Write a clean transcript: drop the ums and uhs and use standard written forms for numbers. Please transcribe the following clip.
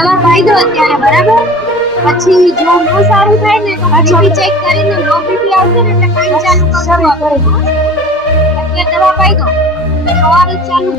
દવા પાઈ દો અત્યારે બરાબર પછી જો ન સારું થાય ને તો બીપી ચેક કરીને લો બીપી આવશે ને એટલે કામ ચાલુ કરશું અત્યારે દવા પાઈ દો સવારે ચાલુ